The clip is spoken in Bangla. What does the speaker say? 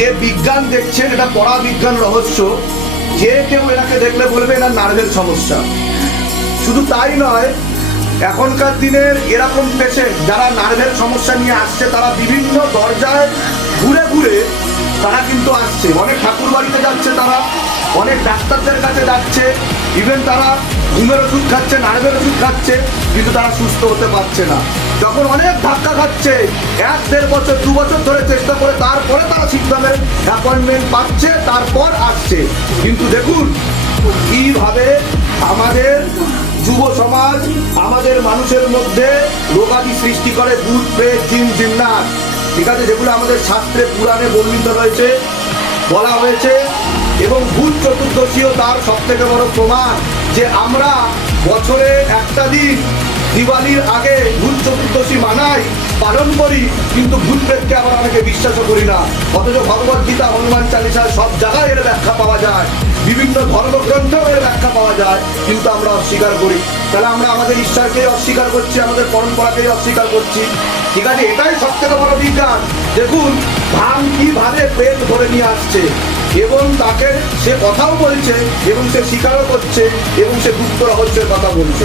যে বিজ্ঞান দেখছেন, এটা পড়া বিজ্ঞান রহস্য, যে কেউ এনাকে দেখলে বলবে এনার নার্ভের সমস্যা। শুধু তাই নয়, এখনকার দিনের এরকম পেশেন্ট যারা নার্ভের সমস্যা নিয়ে আসছে, তারা বিভিন্ন দরজায় ঘুরে ঘুরে তারা কিন্তু আসছে। অনেক ঠাকুর বাড়িতে যাচ্ছে তারা, অনেক ডাক্তারদের কাছে যাচ্ছে ইভেন তারা ঘুমের ওষুধ খাচ্ছে, নার্ভের ওষুধ খাচ্ছে, কিন্তু তারা সুস্থ হতে পারছে না। যখন অনেক ধাক্কা খাচ্ছে, এক দেড় বছর, দু বছর ধরে চেষ্টা করে পাচ্ছে, তারপর আসছে। কিন্তু দেখুন, কীভাবে আমাদের যুব সমাজ, আমাদের মানুষের মধ্যে রোগাদি সৃষ্টি করে ভূত প্রেত জিন, জিন্নাত। ঠিক আছে, যেগুলো আমাদের শাস্ত্রে পুরাণে বর্ণিত রয়েছে, বলা হয়েছে, এবং ভূত চতুর্দশীও তার সব থেকে বড় প্রমাণ যে আমরা বছরে একটা দিন দিওয়ালির আগে ভূত চতুর্দশী মানাই, পালন করি, কিন্তু ভূত অনেকে বিশ্বাসও করি না। অথচ ভগবদ গীতা, হনুমান চালিসা সব জায়গায় এর ব্যাখ্যা পাওয়া যায়। বিভিন্ন ধর্মগ্রন্থেও এর ব্যাখ্যা পাওয়া যায়, কিন্তু আমরা অস্বীকার করি। তাহলে আমরা আমাদের ঈশ্বরকেই অস্বীকার করছি, আমাদের পরম্পরাকেই অস্বীকার করছি। ঠিক আছে, এটাই সব থেকে বড় বিজ্ঞান। দেখুন ধান কীভাবে পেট ধরে নিয়ে আসছে, এবং তাকে সে কথাও বলছে, এবং সে স্বীকারও করছে, এবং সে গুপ্ত রহস্যের কথা বলছে।